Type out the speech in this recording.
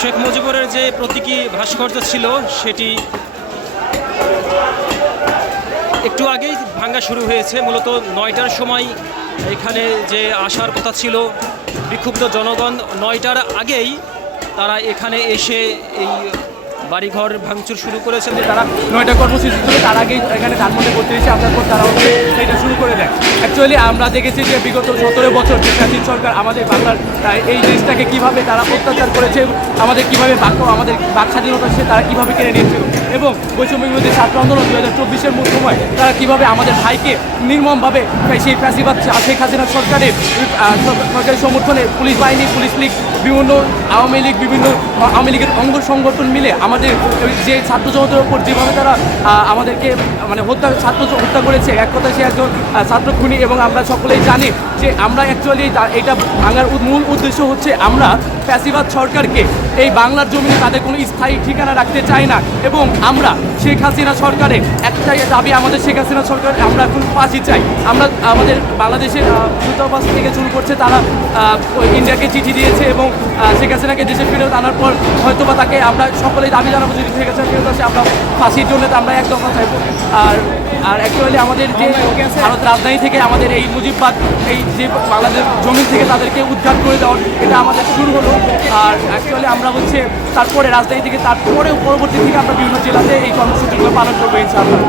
শেখ মুজিবুরের যে প্রতীকী ভাস্কর্য ছিল সেটি একটু আগেই ভাঙা শুরু হয়েছে। মূলত 9টার সময় এখানে যে আসার কথা ছিল বিক্ষুব্ধ জনগণ, 9টার আগেই তারা এখানে এসে এই বাড়িঘর ভাঙচুর শুরু করেছেন। তারা 9টা কর্মসূচি ছিল, তার আগেই এখানে ধানমন্ডি 32 আসার পর তারা হচ্ছে এটা শুরু করে দেয়। অ্যাকচুয়ালি আমরা দেখেছি যে বিগত 17 বছর স্বাধীন সরকার আমাদের বাংলার এই দেশটাকে কীভাবে তারা অত্যাচার করেছে, আমাদের কীভাবে আমাদের বাক স্বাধীনতা সে তারা কীভাবে কেড়ে নিয়েছিল, এবং বৈষম্য বিরোধী ছাত্র আন্দোলন 2024-এর সময় তারা কীভাবে আমাদের ভাইকে নির্মমভাবে সেই ফ্যাসিবাদ শেখ হাসিনা সরকারের সরকারি সমর্থনে পুলিশ বাহিনী, পুলিশ লীগ, বিভিন্ন আওয়ামী লীগের অঙ্গ সংগঠন মিলে আমাদের যে ছাত্র জনতার উপর যেভাবে তারা আমাদেরকে মানে ছাত্র হত্যা করেছে, এক কথায় সে একজন ছাত্র খুনি। এবং আমরা সকলেই জানি যে আমরা অ্যাকচুয়ালি এটা ভাঙার মূল উদ্দেশ্য হচ্ছে আমরা ফ্যাসিবাদ সরকারকে এই বাংলার জমিনে তাদের কোনো স্থায়ী ঠিকানা রাখতে চাই না, এবং আমরা শেখ হাসিনা সরকারের একটাই দাবি, আমাদের শেখ হাসিনা সরকার আমরা এখন ফাঁসি চাই। আমরা আমাদের বাংলাদেশের দূতাবাস থেকে শুরু করছে, তারা ইন্ডিয়াকে চিঠি দিয়েছে এবং শেখ হাসিনাকে দেশে ফেরত আনার পর হয়তোবা তাকে আমরা সকলেই দাবি জানাবো যদি শেখ হাসিনা ফেরত আসে আমরা ফাঁসির জন্য আমরা একদম চাইবো। আর অ্যাকচুয়ালি আমাদের যে ভারত রাজধানী থেকে আমাদের এই মুজিববাদ এই যে বাংলাদেশ জমিন থেকে তাদেরকে উদ্ধার করে দেওয়ার এটা আমাদের শুরু হলো। আর অ্যাকচুয়ালি আমরা হচ্ছে তারপরে রাজধানী থেকে তারপরে পরবর্তী থেকে আমরা বিভিন্ন জেলাতে এই কর্মসূচিগুলো পালন করবো ইনশাআল্লাহ।